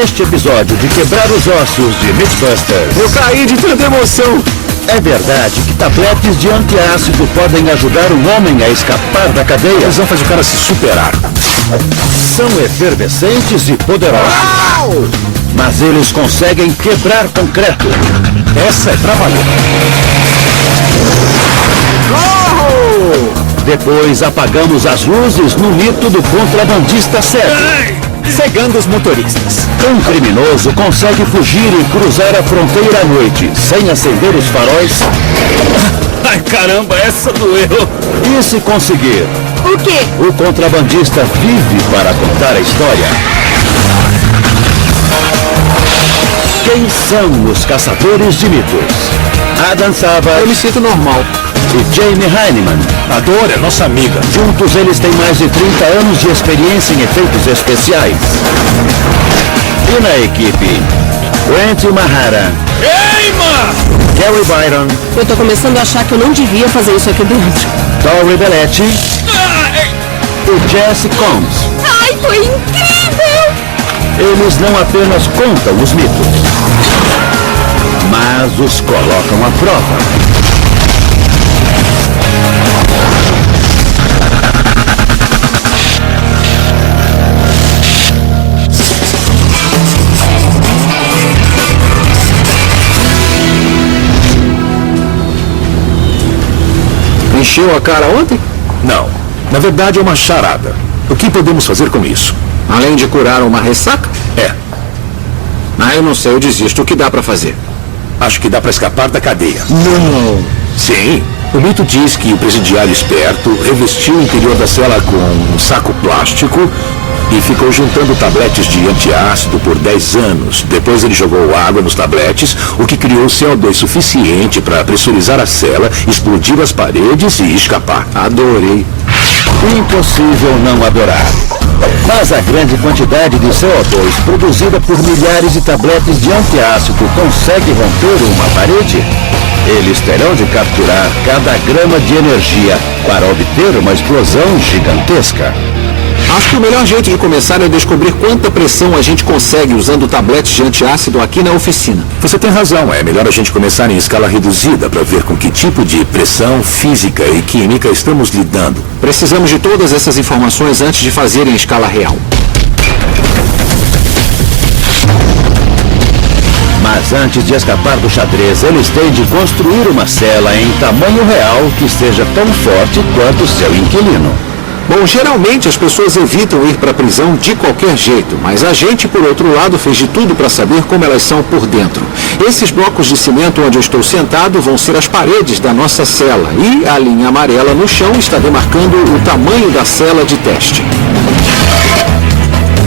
neste episódio de Quebrar os Ossos de Mythbusters. Eu caí de tanta emoção. É verdade que tabletes de antiácido podem ajudar um homem a escapar da cadeia? Eles vão fazer o cara se superar. São efervescentes e poderosos. Uau! Mas eles conseguem quebrar concreto. Essa é pra valer. Depois apagamos as luzes no mito do contrabandista cego. Cegando os motoristas. Um criminoso consegue fugir e cruzar a fronteira à noite, sem acender os faróis. Ai, caramba, essa doeu. E se conseguir? O quê? O contrabandista vive para contar a história. Quem são os caçadores de mitos? Adam Savage. Eu me sinto normal. E Jamie Heineman. A Dor é nossa amiga. Juntos eles têm mais de 30 anos de experiência em efeitos especiais. E na equipe, Brent Mahara. Queima! Gary Byron. Eu tô começando a achar que eu não devia fazer isso aqui dentro. Tori Belletti. E Jesse Combs. Ai, foi incrível! Eles não apenas contam os mitos, mas os colocam à prova. Encheu a cara ontem? Não. Na verdade é uma charada. O que podemos fazer com isso? Além de curar uma ressaca? É. Eu não sei, eu desisto. O que dá pra fazer? Acho que dá pra escapar da cadeia. Não. Sim. O mito diz que o presidiário esperto revestiu o interior da cela com um saco plástico e ficou juntando tabletes de antiácido por 10 anos. Depois ele jogou água nos tabletes, o que criou CO2 suficiente para pressurizar a cela, explodir as paredes e escapar. Adorei. Impossível não adorar. Mas a grande quantidade de CO2 produzida por milhares de tabletes de antiácido consegue romper uma parede? Eles terão de capturar cada grama de energia para obter uma explosão gigantesca. Acho que o melhor jeito de começar é descobrir quanta pressão a gente consegue usando tabletes de antiácido aqui na oficina. Você tem razão, é melhor a gente começar em escala reduzida para ver com que tipo de pressão física e química estamos lidando. Precisamos de todas essas informações antes de fazer em escala real. Mas antes de escapar do xadrez, eles têm de construir uma cela em tamanho real que seja tão forte quanto seu inquilino. Bom, geralmente as pessoas evitam ir para a prisão de qualquer jeito, mas a gente, por outro lado, fez de tudo para saber como elas são por dentro. Esses blocos de cimento onde eu estou sentado vão ser as paredes da nossa cela e a linha amarela no chão está demarcando o tamanho da cela de teste.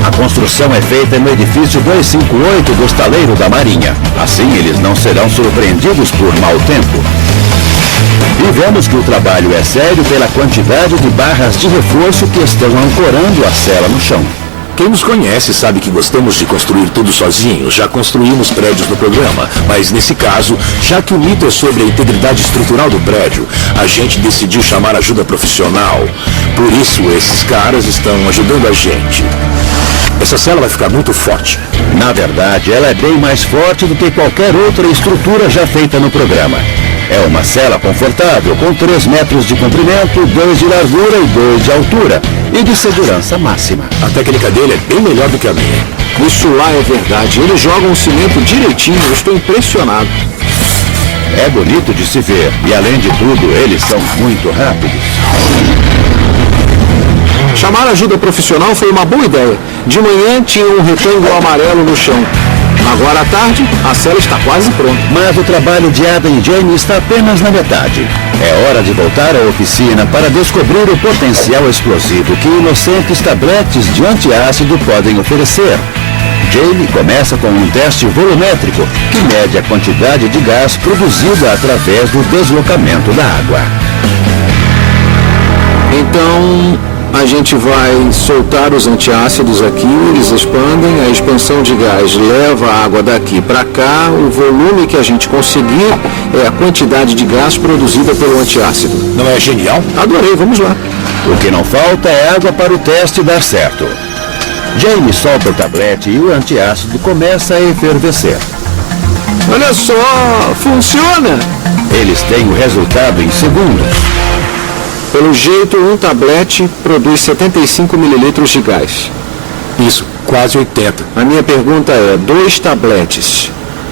A construção é feita no edifício 258 do Estaleiro da Marinha. Assim eles não serão surpreendidos por mau tempo. E vemos que o trabalho é sério pela quantidade de barras de reforço que estão ancorando a cela no chão. Quem nos conhece sabe que gostamos de construir tudo sozinhos. Já construímos prédios no programa, mas nesse caso, já que o mito é sobre a integridade estrutural do prédio, a gente decidiu chamar ajuda profissional. Por isso, esses caras estão ajudando a gente. Essa cela vai ficar muito forte. Na verdade, ela é bem mais forte do que qualquer outra estrutura já feita no programa. É uma cela confortável, com 3 metros de comprimento, 2 de largura e 2 de altura, e de segurança máxima. A técnica dele é bem melhor do que a minha. Isso lá é verdade. Eles jogam o cimento direitinho, eu estou impressionado. É bonito de se ver, e além de tudo, eles são muito rápidos. Chamar ajuda profissional foi uma boa ideia. De manhã tinha um retângulo amarelo no chão. Agora à tarde, a cela está quase pronta. Mas o trabalho de Adam e Jamie está apenas na metade. É hora de voltar à oficina para descobrir o potencial explosivo que inocentes tabletes de antiácido podem oferecer. Jamie começa com um teste volumétrico que mede a quantidade de gás produzida através do deslocamento da água. Então, a gente vai soltar os antiácidos aqui, eles expandem, a expansão de gás leva a água daqui para cá, o volume que a gente conseguir é a quantidade de gás produzida pelo antiácido. Não é genial? Adorei, vamos lá. O que não falta é água para o teste dar certo. Jamie solta o tablete e o antiácido começa a efervescer. Olha só, funciona! Eles têm o resultado em segundos. Pelo jeito, um tablete produz 75 mililitros de gás. Isso, quase 80. A minha pergunta é, 2 tabletes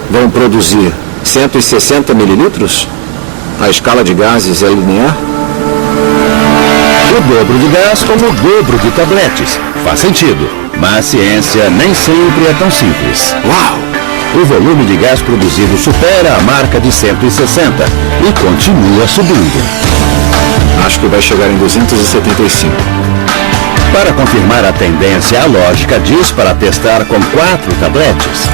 vão produzir 160 mililitros? A escala de gases é linear? O dobro de gás como o dobro de tabletes. Faz sentido, mas a ciência nem sempre é tão simples. Uau! O volume de gás produzido supera a marca de 160 e continua subindo. Acho que vai chegar em 275. Para confirmar a tendência, a lógica diz para testar com 4 tabletes.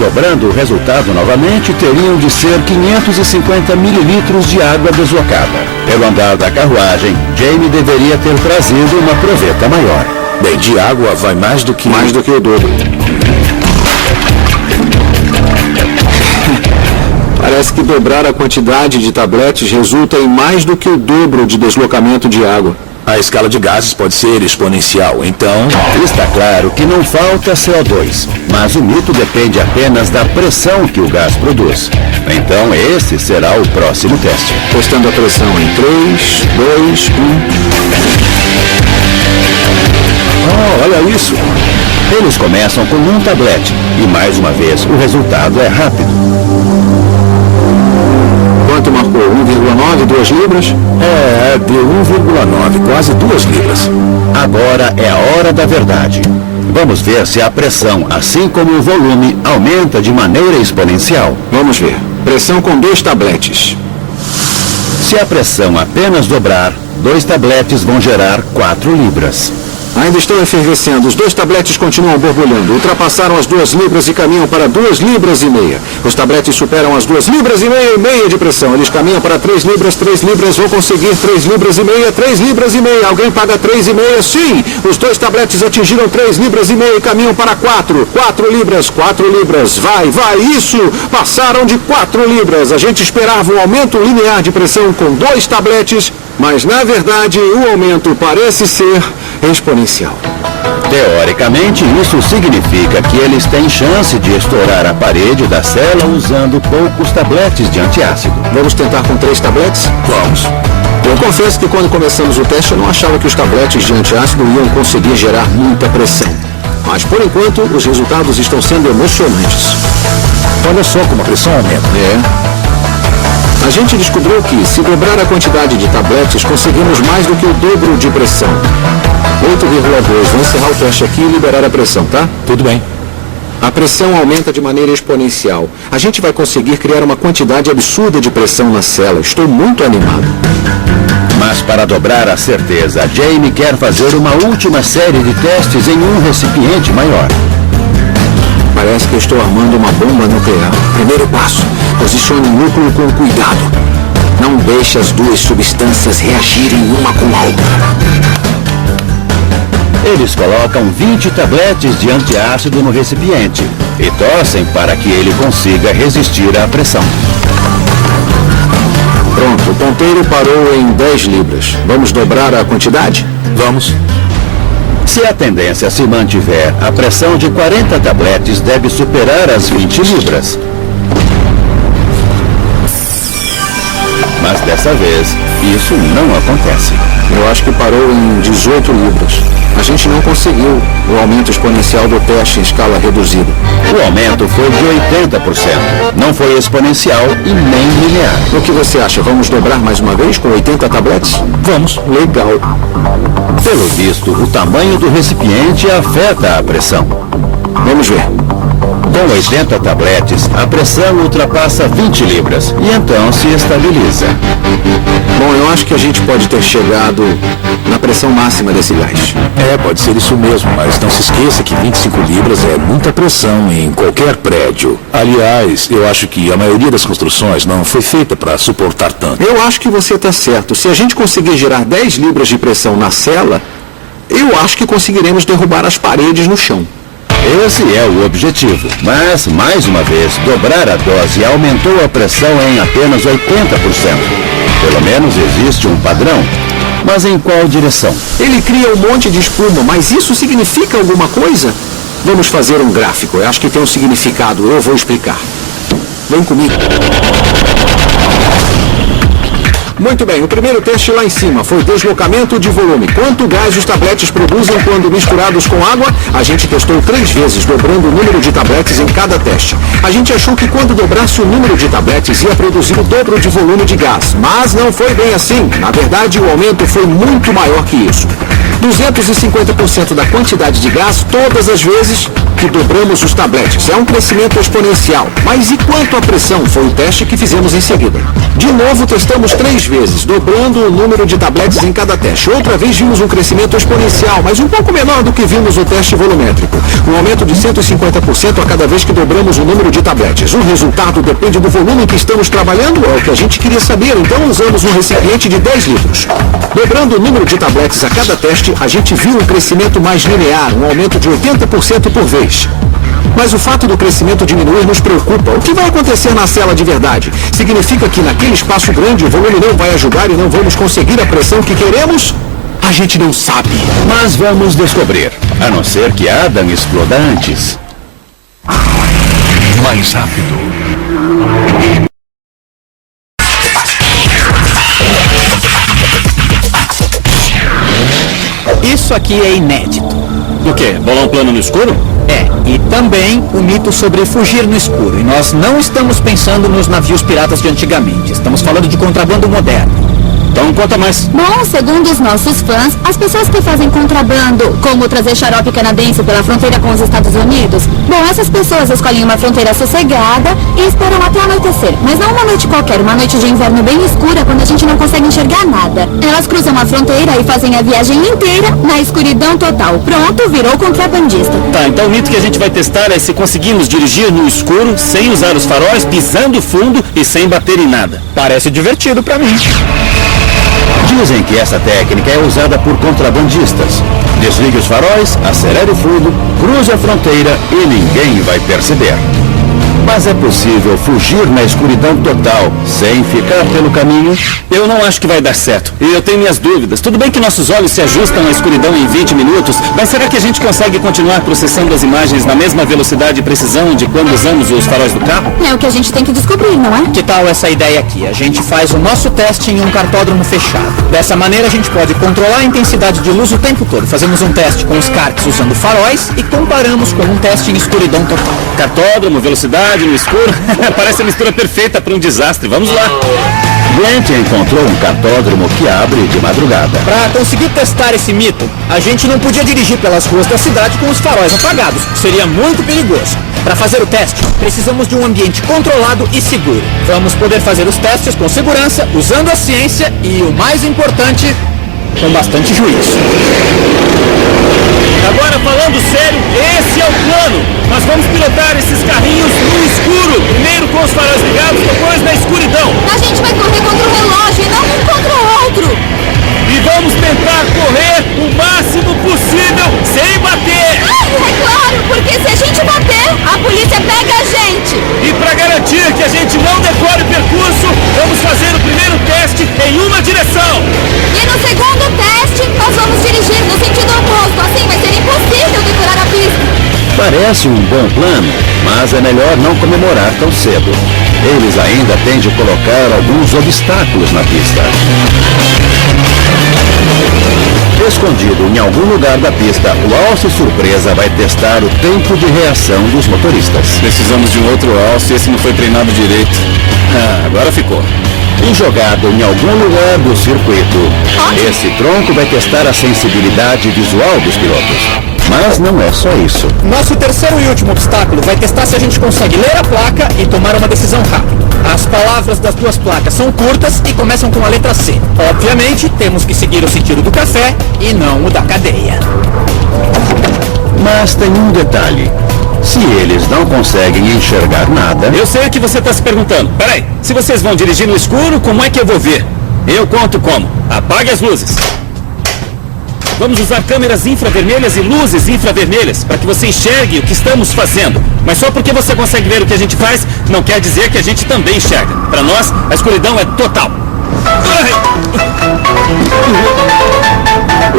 Dobrando o resultado novamente, teriam de ser 550 mililitros de água deslocada. Pelo andar da carruagem, Jamie deveria ter trazido uma proveta maior. Bem, de água vai mais do que o dobro. Parece que dobrar a quantidade de tabletes resulta em mais do que o dobro de deslocamento de água. A escala de gases pode ser exponencial, então... Está claro que não falta CO2, mas o mito depende apenas da pressão que o gás produz. Então esse será o próximo teste. Testando a pressão em 3, 2, 1... Oh, olha isso! Eles começam com um tablete e mais uma vez o resultado é rápido. Quanto marcou? 1,9, 2 libras? Deu 1,9, quase 2 libras. Agora é a hora da verdade. Vamos ver se a pressão, assim como o volume, aumenta de maneira exponencial. Vamos ver. Pressão com 2 tabletes. Se a pressão apenas dobrar, 2 tabletes vão gerar 4 libras. Ainda estão efervescendo. Os 2 tabletes continuam borbulhando. Ultrapassaram as 2 libras e caminham para 2 libras e meia. Os tabletes superam as 2 libras e meia de pressão. Eles caminham para 3 libras, vão conseguir 3 libras e meia, 3 libras e meia. Alguém paga 3,5? Sim! Os 2 tabletes atingiram 3 libras e meia e caminham para 4. 4 libras. Vai, isso! Passaram de 4 libras. A gente esperava um aumento linear de pressão com 2 tabletes, mas na verdade o aumento parece ser exponencial. Teoricamente, isso significa que eles têm chance de estourar a parede da cela usando poucos tabletes de antiácido. Vamos tentar com 3 tabletes? Vamos. Eu confesso que quando começamos o teste eu não achava que os tabletes de antiácido iam conseguir gerar muita pressão. Mas por enquanto os resultados estão sendo emocionantes. Olha só como a pressão aumenta. A gente descobriu que, se dobrar a quantidade de tabletes, conseguimos mais do que o dobro de pressão. 8,2. Vou encerrar o teste aqui e liberar a pressão, tá? Tudo bem. A pressão aumenta de maneira exponencial. A gente vai conseguir criar uma quantidade absurda de pressão na cela. Estou muito animado. Mas para dobrar a certeza, Jamie quer fazer uma última série de testes em um recipiente maior. Parece que estou armando uma bomba nuclear. Primeiro passo, posicione o núcleo com cuidado. Não deixe as 2 substâncias reagirem uma com a outra. Eles colocam 20 tabletes de antiácido no recipiente e torcem para que ele consiga resistir à pressão. Pronto, o ponteiro parou em 10 libras. Vamos dobrar a quantidade? Vamos. Se a tendência se mantiver, a pressão de 40 tabletes deve superar as 20 libras. Mas dessa vez, isso não acontece. Eu acho que parou em 18 libras. A gente não conseguiu o aumento exponencial do teste em escala reduzida. O aumento foi de 80%. Não foi exponencial e nem linear. O que você acha? Vamos dobrar mais uma vez com 80 tabletes? Vamos. Legal. Pelo visto, o tamanho do recipiente afeta a pressão. Vamos ver. Com 80 tabletes, a pressão ultrapassa 20 libras e então se estabiliza. Bom, eu acho que a gente pode ter chegado na pressão máxima desse gás. Pode ser isso mesmo, mas não se esqueça que 25 libras é muita pressão em qualquer prédio. Aliás, eu acho que a maioria das construções não foi feita para suportar tanto. Eu acho que você está certo. Se a gente conseguir gerar 10 libras de pressão na cela, eu acho que conseguiremos derrubar as paredes no chão. Esse é o objetivo, mas, mais uma vez, dobrar a dose aumentou a pressão em apenas 80%. Pelo menos existe um padrão. Mas em qual direção? Ele cria um monte de espuma, mas isso significa alguma coisa? Vamos fazer um gráfico. Eu acho que tem um significado. Eu vou explicar. Vem comigo. Muito bem, o primeiro teste lá em cima foi deslocamento de volume. Quanto gás os tabletes produzem quando misturados com água? A gente testou 3 vezes, dobrando o número de tabletes em cada teste. A gente achou que quando dobrasse o número de tabletes ia produzir o dobro de volume de gás, mas não foi bem assim. Na verdade, o aumento foi muito maior que isso. 250% da quantidade de gás todas as vezes que dobramos os tabletes. É um crescimento exponencial. Mas e quanto à pressão? Foi o teste que fizemos em seguida. De novo, testamos 3 vezes, dobrando o número de tabletes em cada teste. Outra vez vimos um crescimento exponencial, mas um pouco menor do que vimos no teste volumétrico. Um aumento de 150% a cada vez que dobramos o número de tabletes. O resultado depende do volume que estamos trabalhando, é o que a gente queria saber. Então usamos um recipiente de 10 litros. Dobrando o número de tabletes a cada teste, a gente viu um crescimento mais linear, um aumento de 80% por vez. Mas o fato do crescimento diminuir nos preocupa. O que vai acontecer na cela de verdade? Significa que naquele espaço grande o volume não vai ajudar e não vamos conseguir a pressão que queremos? A gente não sabe. Mas vamos descobrir. A não ser que Adam exploda antes. Mais rápido. Isso aqui é inédito. O quê? Bolão plano no escuro? É, e também o mito sobre fugir no escuro. E nós não estamos pensando nos navios piratas de antigamente. Estamos falando de contrabando moderno. Então conta mais. Bom, segundo os nossos fãs, as pessoas que fazem contrabando, como trazer xarope canadense pela fronteira com os Estados Unidos, bom, essas pessoas escolhem uma fronteira sossegada e esperam até anoitecer. Mas não uma noite qualquer, uma noite de inverno bem escura, quando a gente não consegue enxergar nada. Elas cruzam a fronteira e fazem a viagem inteira na escuridão total. Pronto, virou contrabandista. Tá, então o mito que a gente vai testar é se conseguimos dirigir no escuro, sem usar os faróis, pisando fundo e sem bater em nada. Parece divertido pra mim. Dizem que essa técnica é usada por contrabandistas. Desligue os faróis, acelere o fundo, cruze a fronteira e ninguém vai perceber. Mas é possível fugir na escuridão total, sem ficar pelo caminho? Eu não acho que vai dar certo. E eu tenho minhas dúvidas. Tudo bem que nossos olhos se ajustam à escuridão em 20 minutos, mas será que a gente consegue continuar processando as imagens na mesma velocidade e precisão de quando usamos os faróis do carro? É o que a gente tem que descobrir, não é? Que tal essa ideia aqui? A gente faz o nosso teste em um cartódromo fechado. Dessa maneira a gente pode controlar a intensidade de luz o tempo todo. Fazemos um teste com os karts usando faróis e comparamos com um teste em escuridão total. Cartódromo, velocidade, no escuro. Parece a mistura perfeita para um desastre. Vamos lá. Grant encontrou um cartódromo que abre de madrugada. Para conseguir testar esse mito, a gente não podia dirigir pelas ruas da cidade com os faróis apagados. Seria muito perigoso. Para fazer o teste, precisamos de um ambiente controlado e seguro. Vamos poder fazer os testes com segurança, usando a ciência e, o mais importante, com bastante juízo. Agora, falando sério, esse é o plano. Nós vamos pilotar esses carrinhos no escuro. Primeiro com os faróis ligados, depois na escuridão. A gente vai correr contra o relógio e não um contra o outro. E vamos tentar correr o máximo possível sem bater. É claro, porque se a gente bater, a polícia pega a gente. E para garantir que a gente não decore o percurso, vamos fazer o primeiro teste em uma direção. E no segundo teste, nós vamos dirigir no sentido oposto. Assim vai ser impossível decorar a pista. Parece um bom plano, mas é melhor não comemorar tão cedo. Eles ainda têm de colocar alguns obstáculos na pista. Escondido em algum lugar da pista, o alce surpresa vai testar o tempo de reação dos motoristas. Precisamos de um outro alce, esse não foi treinado direito. Agora ficou. E jogado em algum lugar do circuito, esse tronco vai testar a sensibilidade visual dos pilotos. Mas não é só isso. Nosso terceiro e último obstáculo vai testar se a gente consegue ler a placa e tomar uma decisão rápida. As palavras das duas placas são curtas e começam com a letra C. Obviamente, temos que seguir o sentido do café e não o da cadeia. Mas tem um detalhe. Se eles não conseguem enxergar nada... Eu sei o que você está se perguntando. Peraí, se vocês vão dirigir no escuro, como é que eu vou ver? Eu conto como. Apague as luzes. Vamos usar câmeras infravermelhas e luzes infravermelhas para que você enxergue o que estamos fazendo. Mas só porque você consegue ver o que a gente faz, não quer dizer que a gente também enxerga. Para nós, a escuridão é total. Ai!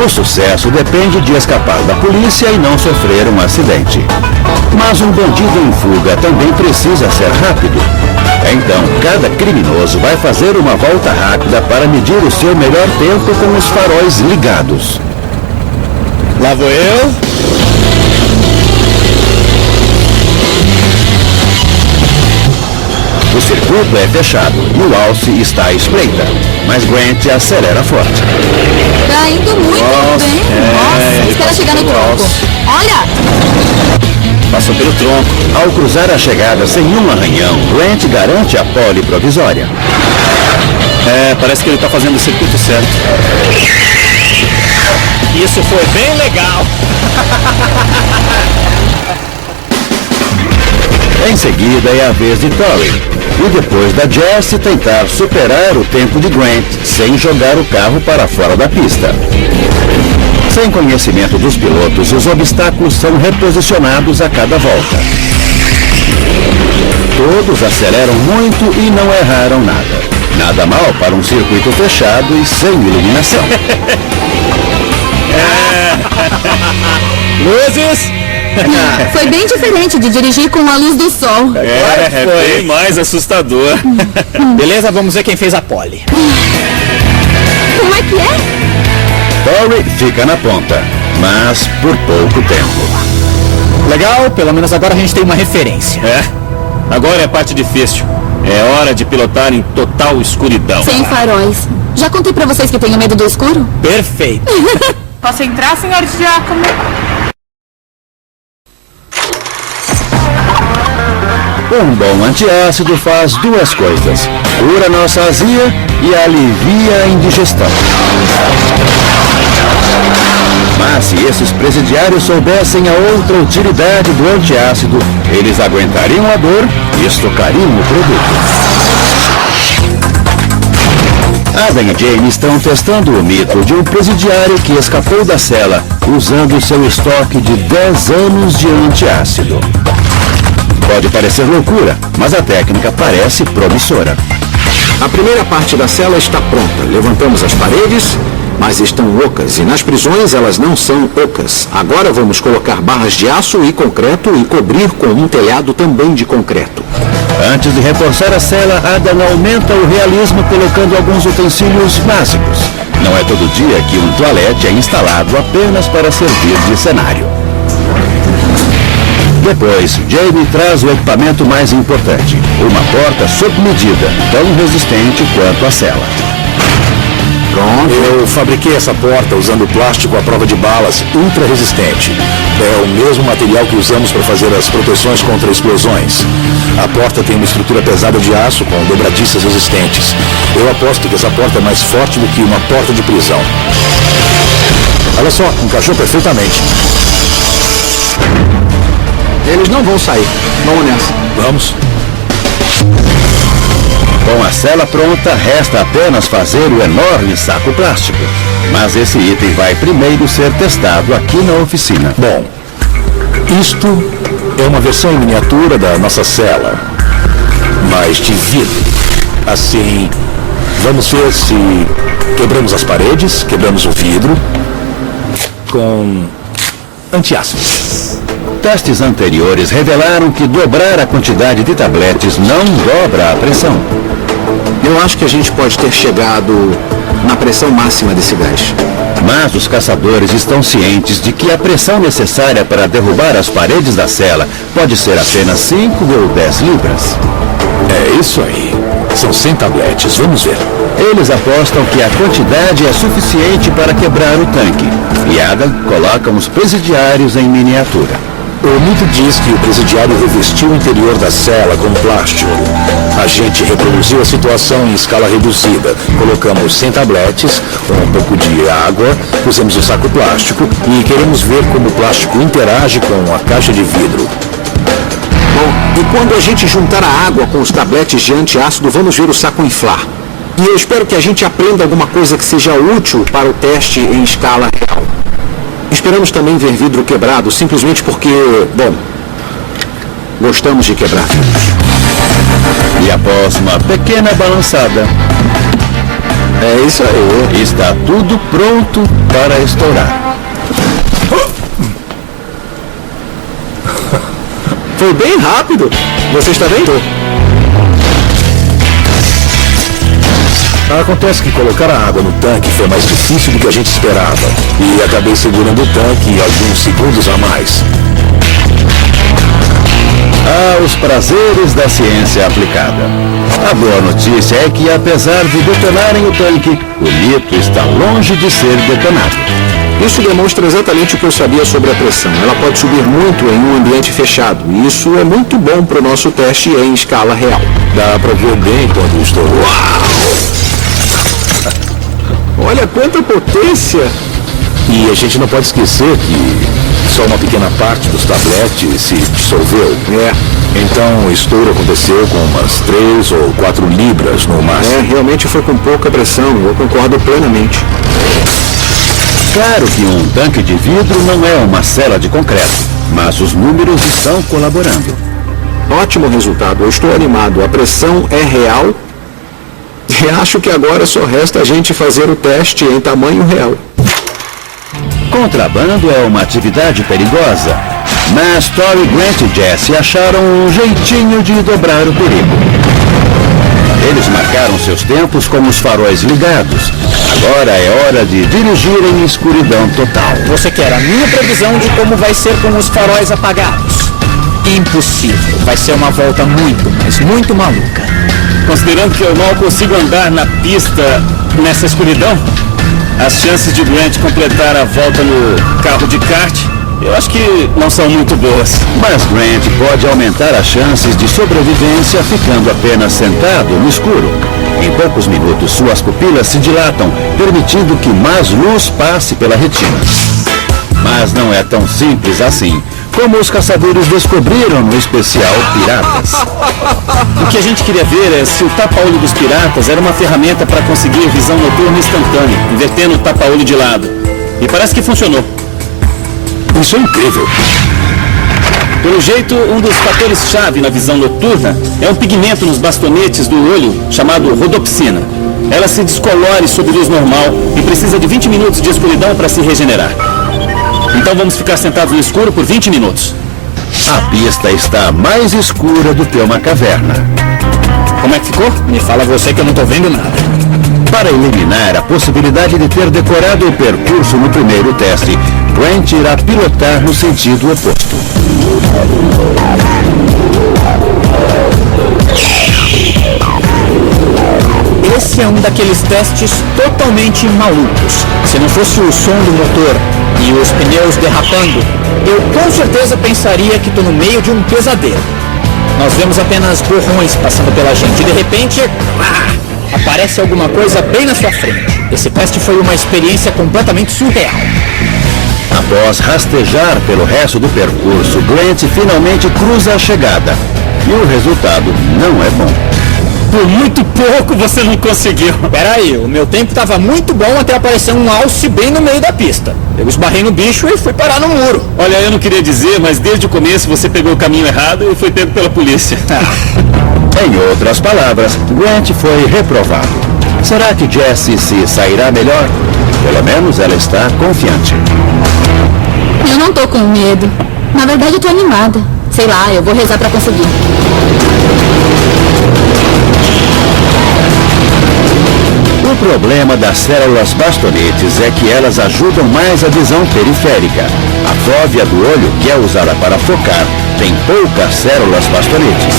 O sucesso depende de escapar da polícia e não sofrer um acidente. Mas um bandido em fuga também precisa ser rápido. Então, cada criminoso vai fazer uma volta rápida para medir o seu melhor tempo com os faróis ligados. Lá vou eu. O circuito é fechado e o alce está à espreita, mas Grant acelera forte. Tá indo muito bem. Nossa, espera chegar no tronco. Olha! Passou pelo tronco. Ao cruzar a chegada sem um arranhão, Grant garante a pole provisória. Parece que ele está fazendo o circuito certo. Isso foi bem legal. Em seguida é a vez de Tori. E depois da Jessie tentar superar o tempo de Grant sem jogar o carro para fora da pista. Sem conhecimento dos pilotos, os obstáculos são reposicionados a cada volta. Todos aceleram muito e não erraram nada. Nada mal para um circuito fechado e sem iluminação. Luzes. Foi bem diferente de dirigir com a luz do sol. É bem mais assustador. Beleza, vamos ver quem fez a pole. Como é que é? Tori fica na ponta, mas por pouco tempo. Legal, pelo menos agora a gente tem uma referência. Agora é a parte difícil. É hora de pilotar em total escuridão. Sem faróis. Já contei pra vocês que tenho medo do escuro? Perfeito. Posso entrar, senhor Giacomo? Um bom antiácido faz duas coisas: cura nossa azia e alivia a indigestão. Mas se esses presidiários soubessem a outra utilidade do antiácido, eles aguentariam a dor e estocariam o produto. Adam e Jane estão testando o mito de um presidiário que escapou da cela usando seu estoque de 10 anos de antiácido. Pode parecer loucura, mas a técnica parece promissora. A primeira parte da cela está pronta. Levantamos as paredes, mas estão ocas. E nas prisões elas não são ocas. Agora vamos colocar barras de aço e concreto e cobrir com um telhado também de concreto. Antes de reforçar a cela, Adam aumenta o realismo colocando alguns utensílios básicos. Não é todo dia que um toalete é instalado apenas para servir de cenário. Depois, Jamie traz o equipamento mais importante, uma porta sob medida, tão resistente quanto a cela. Pronto. Eu fabriquei essa porta usando plástico à prova de balas ultra resistente. É o mesmo material que usamos para fazer as proteções contra explosões. A porta tem uma estrutura pesada de aço com dobradiças resistentes. Eu aposto que essa porta é mais forte do que uma porta de prisão. Olha só, encaixou perfeitamente. Eles não vão sair. Vamos nessa. Vamos. Com a cela pronta, resta apenas fazer o enorme saco plástico. Mas esse item vai primeiro ser testado aqui na oficina. Bom, isto é uma versão em miniatura da nossa cela, mas de vidro. Assim, vamos ver se quebramos as paredes, quebramos o vidro com antiácido. Testes anteriores revelaram que dobrar a quantidade de tabletes não dobra a pressão. Eu acho que a gente pode ter chegado na pressão máxima desse gás. Mas os caçadores estão cientes de que a pressão necessária para derrubar as paredes da cela pode ser apenas 5 ou 10 libras. É isso aí. São 100 tabletes, vamos ver. Eles apostam que a quantidade é suficiente para quebrar o tanque. E Adam coloca os presidiários em miniatura. O mito diz que o presidiário revestiu o interior da cela com plástico. A gente reproduziu a situação em escala reduzida. Colocamos 100 tabletes, um pouco de água, pusemos o saco plástico e queremos ver como o plástico interage com a caixa de vidro. Bom, e quando a gente juntar a água com os tabletes de antiácido, vamos ver o saco inflar. E eu espero que a gente aprenda alguma coisa que seja útil para o teste em escala real. Esperamos também ver vidro quebrado, simplesmente porque, bom, gostamos de quebrar vidros. E após uma pequena balançada, É isso aí. Está tudo pronto para estourar. Foi bem rápido. Você está vendo? Acontece que colocar a água no tanque foi mais difícil do que a gente esperava. E acabei segurando o tanque alguns segundos a mais. Os prazeres da ciência aplicada. A boa notícia é que, apesar de detonarem o tanque, o mito está longe de ser detonado. Isso demonstra exatamente o que eu sabia sobre a pressão. Ela pode subir muito em um ambiente fechado. E isso é muito bom para o nosso teste em escala real. Dá para ver bem quando estou... Olha quanta potência! E a gente não pode esquecer que só uma pequena parte dos tabletes se dissolveu. Então o estouro aconteceu com umas 3 ou 4 libras no máximo. Realmente foi com pouca pressão, eu concordo plenamente. Claro que um tanque de vidro não é uma cela de concreto, mas os números estão colaborando. Ótimo resultado, eu estou animado. A pressão é real. E acho que agora só resta a gente fazer o teste em tamanho real. Contrabando é uma atividade perigosa, mas Tori, Grant e Jesse acharam um jeitinho de dobrar o perigo. Eles marcaram seus tempos com os faróis ligados. Agora é hora de dirigir em escuridão total. Você quer a minha previsão de como vai ser com os faróis apagados? Impossível. Vai ser uma volta muito, mas muito maluca. Considerando que eu mal consigo andar na pista nessa escuridão, as chances de Grant completar a volta no carro de kart, eu acho que não são muito boas. Mas Grant pode aumentar as chances de sobrevivência ficando apenas sentado no escuro. Em poucos minutos, suas pupilas se dilatam, permitindo que mais luz passe pela retina. Mas não é tão simples assim, como os caçadores descobriram no especial Piratas. O que a gente queria ver é se o tapa-olho dos piratas era uma ferramenta para conseguir visão noturna instantânea, invertendo o tapa-olho de lado. E parece que funcionou. Isso é incrível. Pelo jeito, um dos fatores-chave na visão noturna é um pigmento nos bastonetes do olho chamado rodopsina. Ela se descolore sob luz normal e precisa de 20 minutos de escuridão para se regenerar. Então vamos ficar sentados no escuro por 20 minutos. A pista está mais escura do que uma caverna. Como é que ficou? Me fala você que eu não tô vendo nada. Para eliminar a possibilidade de ter decorado o percurso no primeiro teste, Grant irá pilotar no sentido oposto. Esse é um daqueles testes totalmente malucos. Se não fosse o som do motor e os pneus derrapando, eu com certeza pensaria que estou no meio de um pesadelo. Nós vemos apenas borrões passando pela gente e de repente, aparece alguma coisa bem na sua frente. Esse teste foi uma experiência completamente surreal. Após rastejar pelo resto do percurso, Grant finalmente cruza a chegada. E o resultado não é bom. Por muito pouco você não conseguiu. Peraí, o meu tempo estava muito bom até aparecer um alce bem no meio da pista. Eu esbarrei no bicho e fui parar no muro. Olha, eu não queria dizer, mas desde o começo você pegou o caminho errado e foi pego pela polícia. Em outras palavras, Grant foi reprovado. Será que Jessie se sairá melhor? Pelo menos ela está confiante. Eu não tô com medo. Na verdade, eu tô animada. Sei lá, eu vou rezar pra conseguir. O problema das células bastonetes é que elas ajudam mais a visão periférica. A fóvea do olho, que é usada para focar, tem poucas células bastonetes.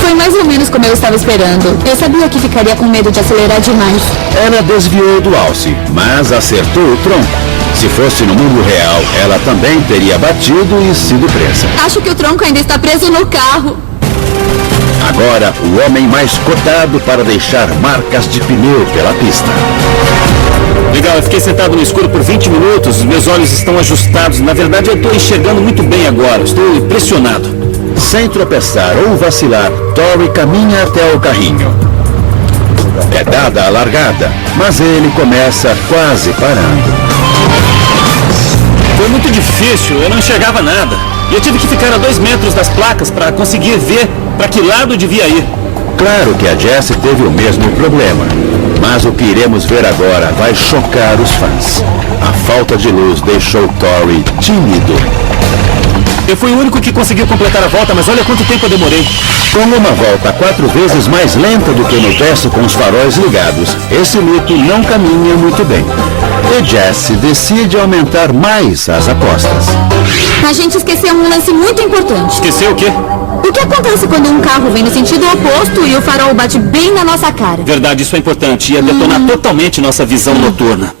Foi mais ou menos como eu estava esperando. Eu sabia que ficaria com medo de acelerar demais. Ela desviou do alce, mas acertou o tronco. Se fosse no mundo real, ela também teria batido e sido presa. Acho que o tronco ainda está preso no carro. Agora, o homem mais cotado para deixar marcas de pneu pela pista. Legal, eu fiquei sentado no escuro por 20 minutos, os meus olhos estão ajustados. Na verdade, eu estou enxergando muito bem agora, estou impressionado. Sem tropeçar ou vacilar, Tori caminha até o carrinho. É dada a largada, mas ele começa quase parando. Foi muito difícil, eu não enxergava nada. E eu tive que ficar a 2 metros das placas para conseguir ver para que lado devia ir. Claro que a Jessie teve o mesmo problema, mas o que iremos ver agora vai chocar os fãs. A falta de luz deixou Tori tímido. Eu fui o único que conseguiu completar a volta, mas olha quanto tempo eu demorei. Com uma volta 4 vezes mais lenta do que no teste com os faróis ligados, esse mito não caminha muito bem. E Jessie decide aumentar mais as apostas. A gente esqueceu um lance muito importante. Esqueceu o quê? O que acontece quando um carro vem no sentido oposto e o farol bate bem na nossa cara? Verdade, isso é importante. Ia detonar totalmente nossa visão noturna.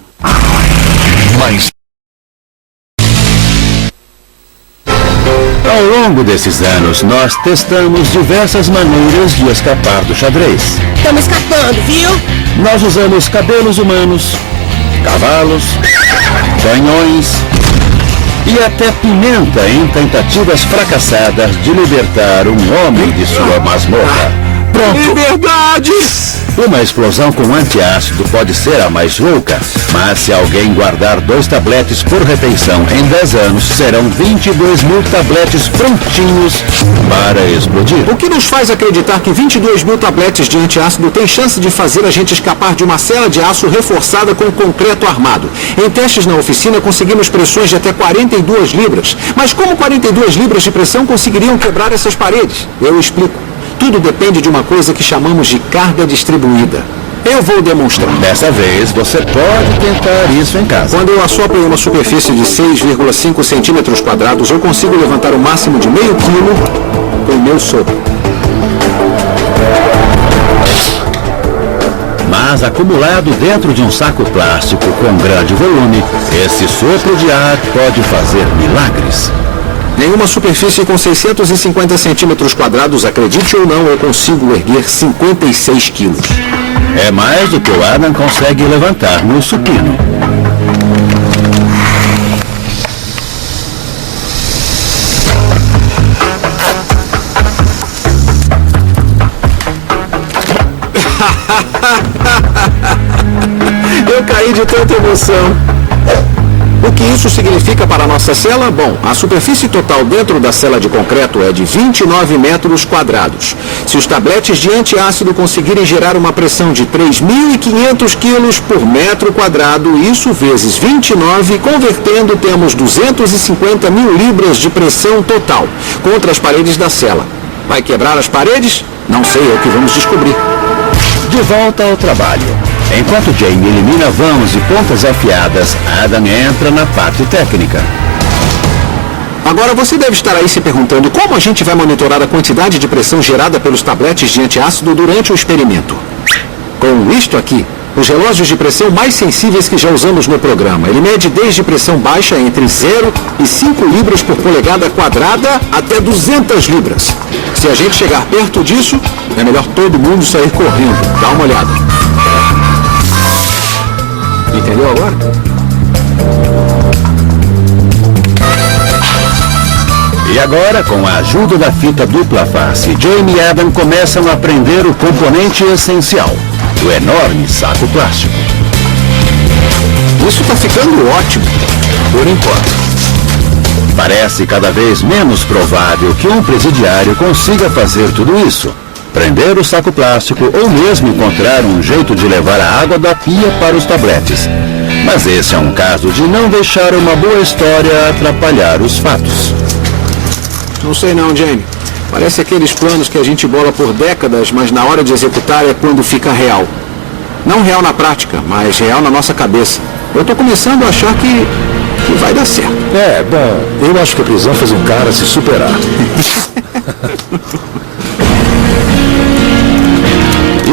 Ao longo desses anos, nós testamos diversas maneiras de escapar do xadrez. Estamos escapando, viu? Nós usamos cabelos humanos, cavalos, canhões e até pimenta em tentativas fracassadas de libertar um homem de sua masmorra. Pronto! Liberdade! Uma explosão com antiácido pode ser a mais louca, mas se alguém guardar 2 tabletes por refeição em 10 anos, serão 22 mil tabletes prontinhos para explodir. O que nos faz acreditar que 22 mil tabletes de antiácido tem chance de fazer a gente escapar de uma cela de aço reforçada com concreto armado? Em testes na oficina conseguimos pressões de até 42 libras. Mas como 42 libras de pressão conseguiriam quebrar essas paredes? Eu explico. Tudo depende de uma coisa que chamamos de carga distribuída. Eu vou demonstrar. Dessa vez, você pode tentar isso em casa. Quando eu assopro em uma superfície de 6,5 centímetros quadrados, eu consigo levantar o máximo de meio quilo com o meu sopro. Mas acumulado dentro de um saco plástico com grande volume, esse sopro de ar pode fazer milagres. Em uma superfície com 650 centímetros quadrados, acredite ou não, eu consigo erguer 56 quilos. É mais do que o Adam consegue levantar no supino. Eu caí de tanta emoção. O que isso significa para a nossa cela? Bom, a superfície total dentro da cela de concreto é de 29 metros quadrados. Se os tabletes de antiácido conseguirem gerar uma pressão de 3.500 quilos por metro quadrado, isso vezes 29, convertendo, temos 250 mil libras de pressão total contra as paredes da cela. Vai quebrar as paredes? Não sei, é o que vamos descobrir. De volta ao trabalho. Enquanto Jamie elimina vãos e pontas afiadas, Adam entra na parte técnica. Agora você deve estar aí se perguntando como a gente vai monitorar a quantidade de pressão gerada pelos tabletes de antiácido durante o experimento. Com isto aqui, os relógios de pressão mais sensíveis que já usamos no programa. Ele mede desde pressão baixa entre 0 e 5 libras por polegada quadrada até 200 libras. Se a gente chegar perto disso, é melhor todo mundo sair correndo. Dá uma olhada. Entendeu agora? E agora, com a ajuda da fita dupla face, Jamie e Adam começam a prender o componente essencial, o enorme saco plástico. Isso está ficando ótimo, por enquanto. Parece cada vez menos provável que um presidiário consiga fazer tudo isso. Prender o saco plástico ou mesmo encontrar um jeito de levar a água da pia para os tabletes. Mas esse é um caso de não deixar uma boa história atrapalhar os fatos. Não sei não, Jamie. Parece aqueles planos que a gente bola por décadas, mas na hora de executar é quando fica real. Não real na prática, mas real na nossa cabeça. Eu tô começando a achar que vai dar certo. É, bom, eu acho que a prisão fez um cara se superar.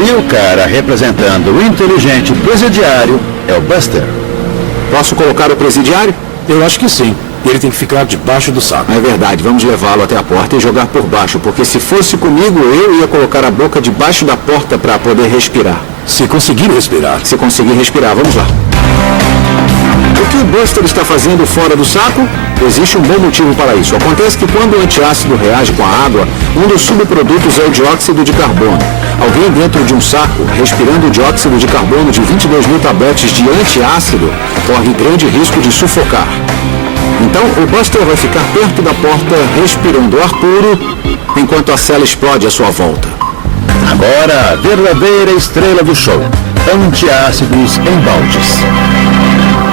E o cara representando o inteligente presidiário é o Buster. Posso colocar o presidiário? Eu acho que sim. Ele tem que ficar debaixo do saco. É verdade, vamos levá-lo até a porta e jogar por baixo, porque se fosse comigo, eu ia colocar a boca debaixo da porta para poder respirar. Se conseguir respirar. Se conseguir respirar, vamos lá. O que o Buster está fazendo fora do saco? Existe um bom motivo para isso. Acontece que quando o antiácido reage com a água, um dos subprodutos é o dióxido de carbono. Alguém dentro de um saco, respirando o dióxido de carbono de 22 mil tabletes de antiácido, corre grande risco de sufocar. Então, o Buster vai ficar perto da porta, respirando ar puro, enquanto a cela explode à sua volta. Agora, a verdadeira estrela do show. Antiácidos em baldes.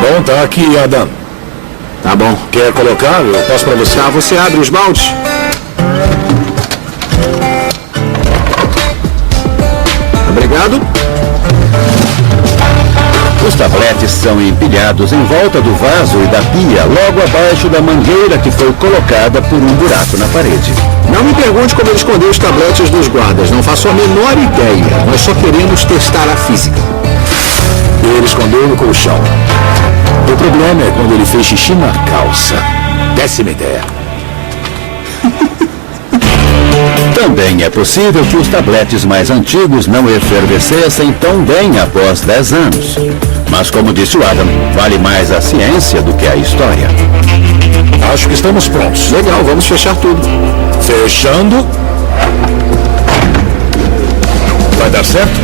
Bom, tá aqui, Adam. Tá bom. Quer colocar? Eu passo pra você. Tá, você abre os baldes. Obrigado. Os tabletes são empilhados em volta do vaso e da pia, logo abaixo da mangueira que foi colocada por um buraco na parede. Não me pergunte como ele escondeu os tabletes dos guardas. Não faço a menor ideia. Nós só queremos testar a física. Ele escondeu no colchão. O problema é quando ele fez xixi na calça. Péssima ideia. Também é possível que os tabletes mais antigos não efervescessem tão bem após 10 anos. Mas como disse o Adam, vale mais a ciência do que a história. Acho que estamos prontos. Legal, vamos fechar tudo. Fechando. Vai dar certo?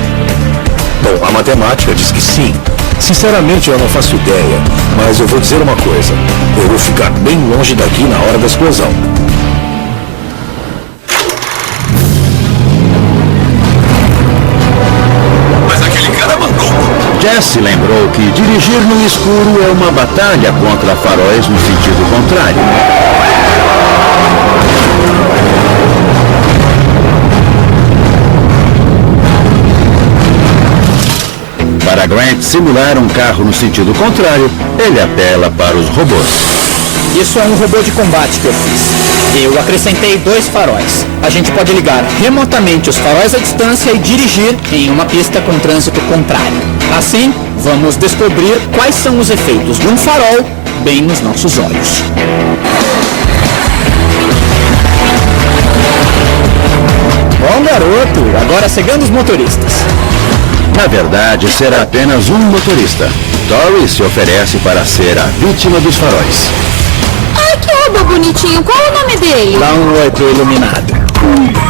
Bom, a matemática diz que sim. Sinceramente, eu não faço ideia. Mas eu vou dizer uma coisa. Eu vou ficar bem longe daqui na hora da explosão. Jesse lembrou que dirigir no escuro é uma batalha contra faróis no sentido contrário. Para Grant simular um carro no sentido contrário, ele apela para os robôs. Isso é um robô de combate que eu fiz. Eu acrescentei 2 faróis. A gente pode ligar remotamente os faróis à distância e dirigir em uma pista com trânsito contrário. Assim, vamos descobrir quais são os efeitos de um farol bem nos nossos olhos. Bom, garoto, agora seguindo os motoristas. Na verdade, será apenas um motorista. Tori se oferece para ser a vítima dos faróis. Ai, que robô bonitinho. Qual é o nome dele? Dá um oi pro iluminado.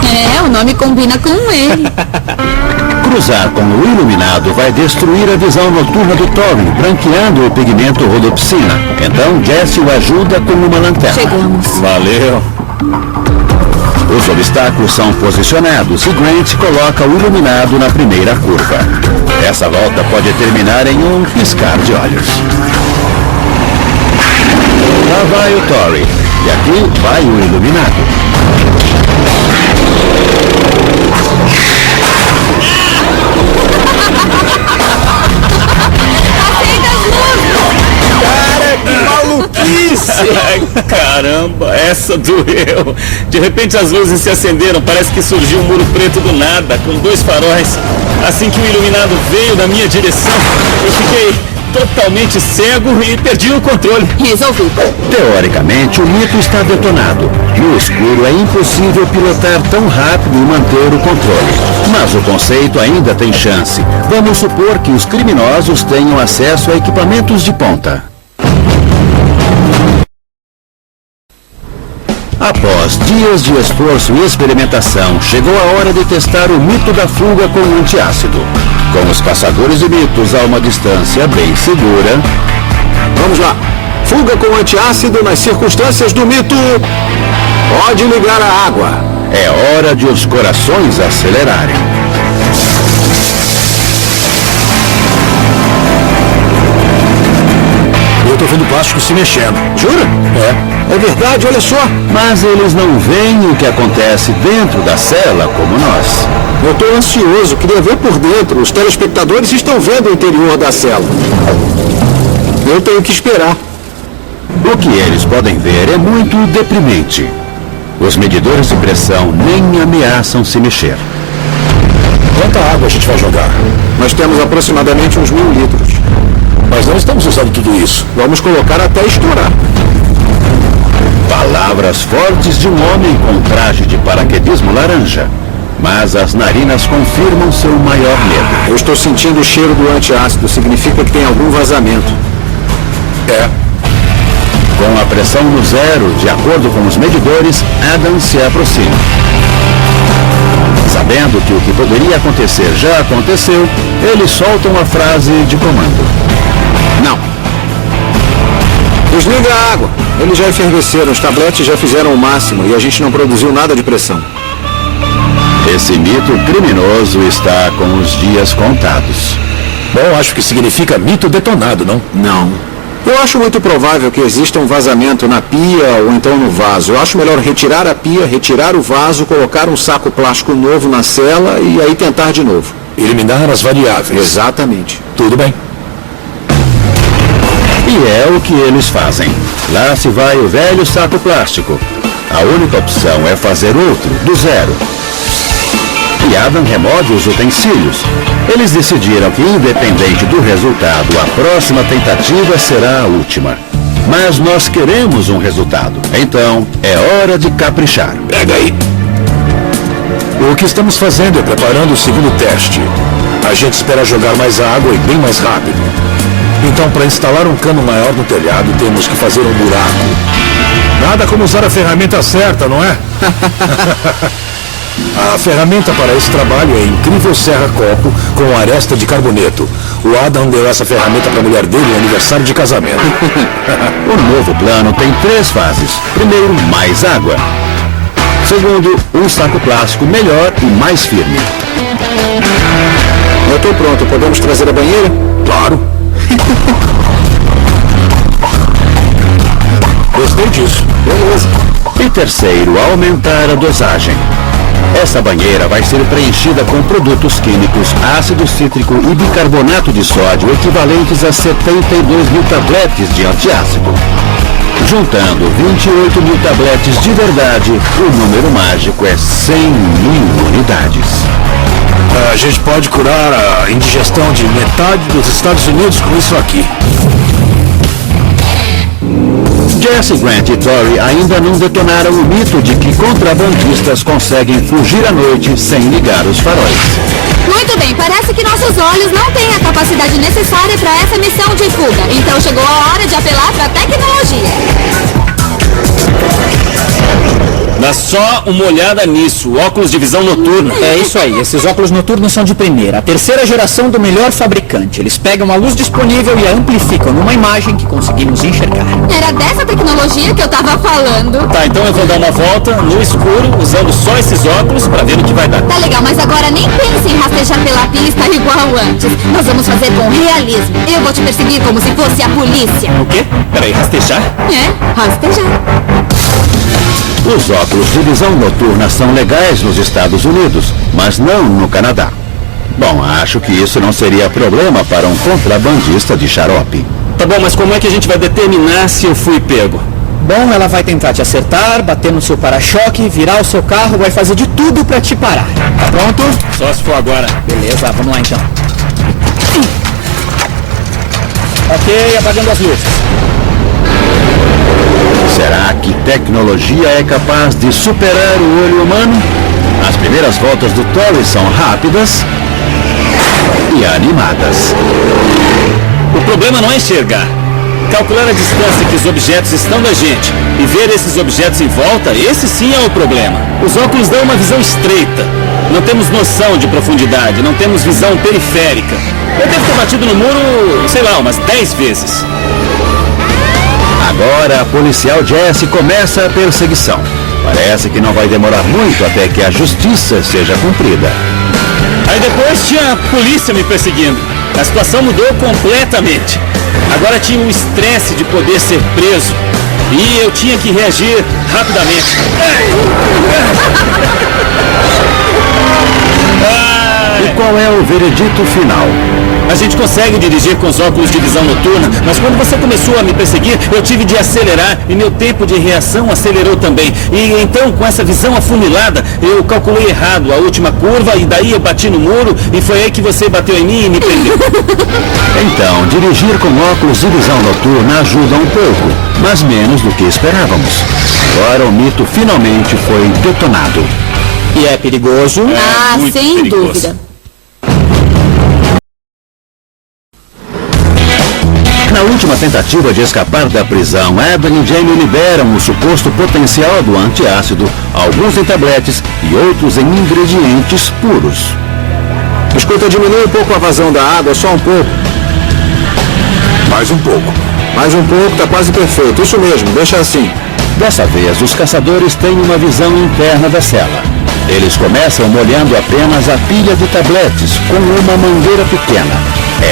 É, o nome combina com ele. Cruzar com o iluminado vai destruir a visão noturna do Tori, branqueando o pigmento rodopsina. Então, Jesse o ajuda com uma lanterna. Chegamos. Valeu. Os obstáculos são posicionados e Grant coloca o iluminado na primeira curva. Essa volta pode terminar em um piscar de olhos. Lá vai o Tori. E aqui vai o iluminado. Caramba, essa doeu. De repente as luzes se acenderam, parece que surgiu um muro preto do nada, com 2 faróis. Assim que o iluminado veio na minha direção, eu fiquei totalmente cego e perdi o controle. Resolvido. Teoricamente, o mito está detonado. No escuro é impossível pilotar tão rápido e manter o controle. Mas o conceito ainda tem chance. Vamos supor que os criminosos tenham acesso a equipamentos de ponta. Após dias de esforço e experimentação, chegou a hora de testar o mito da fuga com o antiácido. Com os caçadores de mitos a uma distância bem segura. Vamos lá. Fuga com antiácido nas circunstâncias do mito. Pode ligar a água. É hora de os corações acelerarem. Eu tô vendo plástico se mexendo. Jura? É verdade, olha só. Mas eles não veem o que acontece dentro da cela como nós. Eu tô ansioso, queria ver por dentro. Os telespectadores estão vendo o interior da cela. Eu tenho que esperar. O que eles podem ver é muito deprimente. Os medidores de pressão nem ameaçam se mexer. Quanta água a gente vai jogar? Nós temos aproximadamente uns 1000 litros. Mas não estamos usando tudo isso. Vamos colocar até estourar. Palavras fortes de um homem com traje de paraquedismo laranja. Mas as narinas confirmam seu maior medo. Eu estou sentindo o cheiro do antiácido. Significa que tem algum vazamento. É. Com a pressão no zero, de acordo com os medidores, Adam se aproxima. Sabendo que o que poderia acontecer já aconteceu, ele solta uma frase de comando. Não. Desliga a água. Eles já efervesceram, os tabletes já fizeram o máximo e a gente não produziu nada de pressão. Esse mito criminoso está com os dias contados. Bom, acho que significa mito detonado, não? Não. Eu acho muito provável que exista um vazamento na pia ou então no vaso. Eu acho melhor retirar a pia, retirar o vaso, colocar um saco plástico novo na cela e aí tentar de novo. Eliminar as variáveis. Exatamente. Tudo bem. E é o que eles fazem. Lá se vai o velho saco plástico. A única opção é fazer outro, do zero. E Adam remove os utensílios. Eles decidiram que, independente do resultado, a próxima tentativa será a última. Mas nós queremos um resultado. Então, é hora de caprichar. Pega aí. O que estamos fazendo é preparando o segundo teste. A gente espera jogar mais água e bem mais rápido. Então, para instalar um cano maior no telhado, temos que fazer um buraco. Nada como usar a ferramenta certa, não é? A ferramenta para esse trabalho é a incrível serra-copo com aresta de carboneto. O Adam deu essa ferramenta para a mulher dele no aniversário de casamento. O novo plano tem 3 fases. Primeiro, mais água. Segundo, um saco plástico melhor e mais firme. Eu estou pronto. Podemos trazer a banheira? Claro. Gostei disso. Beleza. E terceiro, aumentar a dosagem. Essa banheira vai ser preenchida com produtos químicos, ácido cítrico e bicarbonato de sódio equivalentes a 72 mil tabletes de antiácido. Juntando 28 mil tabletes de verdade, o número mágico é 100 mil unidades. A gente pode curar a indigestão de metade dos Estados Unidos com isso aqui. Jesse, Grant e Tori ainda não detonaram o mito de que contrabandistas conseguem fugir à noite sem ligar os faróis. Muito bem, parece que nossos olhos não têm a capacidade necessária para essa missão de fuga. Então chegou a hora de apelar para a tecnologia. Dá só uma olhada nisso, óculos de visão noturna. É isso aí, esses óculos noturnos são de primeira, a terceira geração do melhor fabricante. Eles pegam a luz disponível e a amplificam numa imagem que conseguimos enxergar. Era dessa tecnologia que eu tava falando. Tá, então eu vou dar uma volta no escuro, usando só esses óculos pra ver o que vai dar. Tá legal, mas agora nem pense em rastejar pela pista igual antes. Nós vamos fazer com realismo. Eu vou te perseguir como se fosse a polícia. O quê? Peraí, rastejar? É, rastejar. Os óculos de visão noturna são legais nos Estados Unidos, mas não no Canadá. Bom, acho que isso não seria problema para um contrabandista de xarope. Tá bom, mas como é que a gente vai determinar se eu fui pego? Bom, ela vai tentar te acertar, bater no seu para-choque, virar o seu carro, vai fazer de tudo pra te parar. Tá pronto? Só se for agora. Beleza, vamos lá então. Ok, apagando as luzes. Será que tecnologia é capaz de superar o olho humano? As primeiras voltas do Tori são rápidas e animadas. O problema não é enxergar. Calcular a distância que os objetos estão da gente e ver esses objetos em volta, esse sim é o problema. Os óculos dão uma visão estreita. Não temos noção de profundidade, não temos visão periférica. Eu devo ter batido no muro, sei lá, umas 10 vezes. Agora a policial Jesse começa a perseguição. Parece que não vai demorar muito até que a justiça seja cumprida. Aí depois tinha a polícia me perseguindo. A situação mudou completamente. Agora tinha o estresse de poder ser preso. E eu tinha que reagir rapidamente. E qual é o veredito final? A gente consegue dirigir com os óculos de visão noturna, mas quando você começou a me perseguir, eu tive de acelerar e meu tempo de reação acelerou também. E então, com essa visão afunilada, eu calculei errado a última curva e daí eu bati no muro e foi aí que você bateu em mim e me prendeu. Então, dirigir com óculos de visão noturna ajuda um pouco, mas menos do que esperávamos. Agora o mito finalmente foi detonado. E é perigoso. Ah, muito sem perigoso. dúvida. Na última tentativa de escapar da prisão, Adam e Jamie liberam o suposto potencial do antiácido, alguns em tabletes e outros em ingredientes puros. Escuta, diminui um pouco a vazão da água, só um pouco. Mais um pouco. Mais um pouco, tá quase perfeito. Isso mesmo, deixa assim. Dessa vez, os caçadores têm uma visão interna da cela. Eles começam molhando apenas a pilha de tabletes com uma mangueira pequena.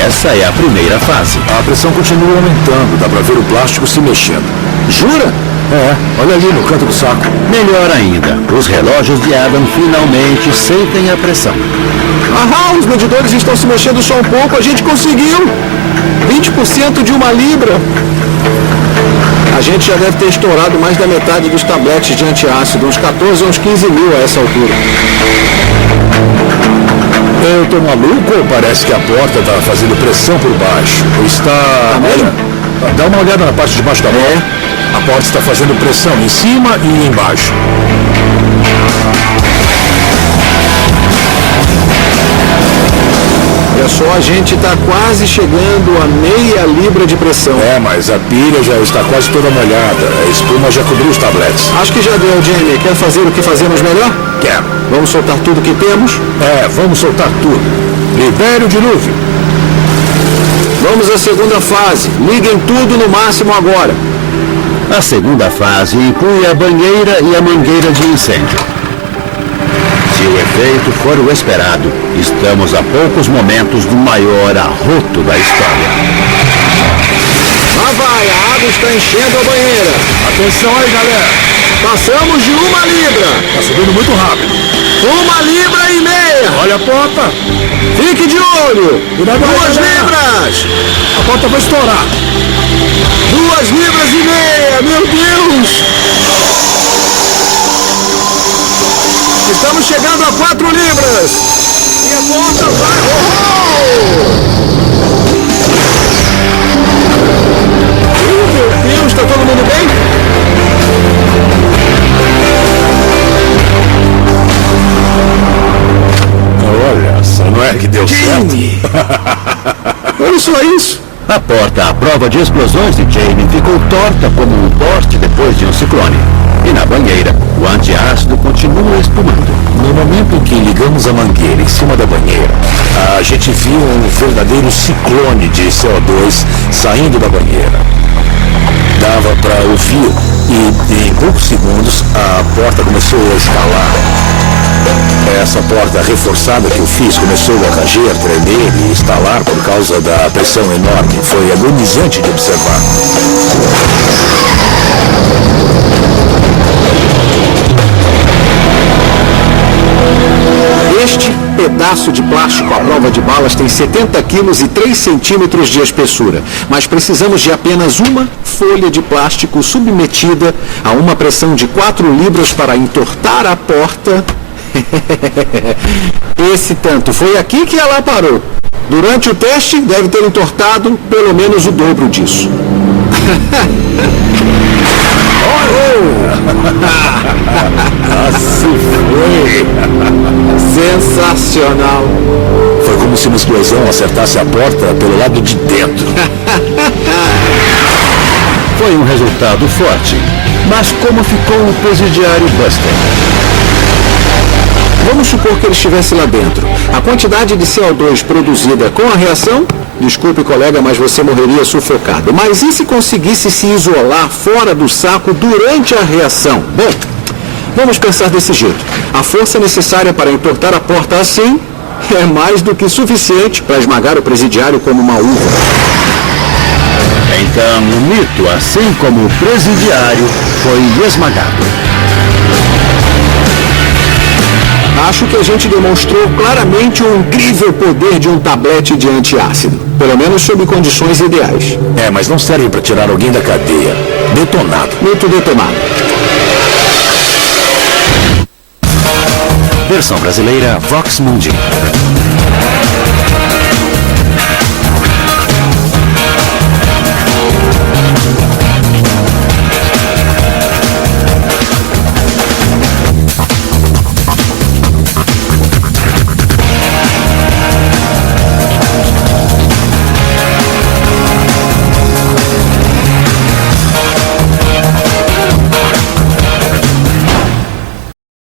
Essa é a primeira fase. A pressão continua aumentando, dá pra ver o plástico se mexendo. Jura? É, olha ali no canto do saco. Melhor ainda, os relógios de Adam finalmente sentem a pressão. Aham, os medidores estão se mexendo só um pouco, a gente conseguiu! 20% de 1 libra. A gente já deve ter estourado mais da metade dos tabletes de antiácido, uns 14 ou uns 15 mil a essa altura. Eu tô maluco ou parece que a porta tá fazendo pressão por baixo? Está... mesmo? Dá uma olhada na parte de baixo da porta. A porta está fazendo pressão em cima e embaixo. Olha só, a gente está quase chegando a meia libra de pressão. É, mas a pilha já está quase toda molhada. A espuma já cobriu os tabletes. Acho que já deu, Jamie. Quer fazer o que fazemos melhor? Quero. Vamos soltar tudo que temos? É, vamos soltar tudo. Libere o dilúvio. Vamos à segunda fase. Liguem tudo no máximo agora. A segunda fase inclui a banheira e a mangueira de incêndio. Se o efeito for o esperado, estamos a poucos momentos do maior arroto da história. Lá vai, a água está enchendo a banheira. Atenção aí, galera. Passamos de 1 libra. Tá subindo muito rápido. 1,5 libras. Olha a porta. Fique de olho. 2 libras. A porta vai estourar. 2,5 libras. Meu Deus. Estamos chegando a 4 libras. E a porta vai... Meu Deus, está todo mundo bem? Olha, só não é que deu certo. Olha só isso. A porta à prova de explosões de Jamie ficou torta como um poste depois de um ciclone. E na banheira, o antiácido continua espumando. No momento em que ligamos a mangueira em cima da banheira, a gente viu um verdadeiro ciclone de CO2 saindo da banheira. Dava para ouvir e em poucos segundos a porta começou a escalar. Essa porta reforçada que eu fiz começou a ranger, tremer e estalar por causa da pressão enorme. Foi agonizante de observar. Este pedaço de plástico à prova de balas tem 70 quilos e 3 centímetros de espessura, mas precisamos de apenas uma folha de plástico submetida a uma pressão de 4 libras para entortar a porta. Esse tanto foi aqui que ela parou. Durante o teste deve ter entortado pelo menos o dobro disso. Assim foi. Sensacional. Foi como se uma explosão acertasse a porta pelo lado de dentro. Foi um resultado forte. Mas como ficou o presidiário Buster? Vamos supor que ele estivesse lá dentro. A quantidade de CO2 produzida com a reação... Desculpe, colega, mas você morreria sufocado. Mas e se conseguisse se isolar fora do saco durante a reação? Bom, vamos pensar desse jeito. A força necessária para entortar a porta assim é mais do que suficiente para esmagar o presidiário como uma uva. Então, o mito, assim como o presidiário, foi esmagado. Acho que a gente demonstrou claramente o incrível poder de um tablete de antiácido. Pelo menos sob condições ideais. É, mas não serve para tirar alguém da cadeia. Detonado. Muito detonado. Versão brasileira Vox Mundi.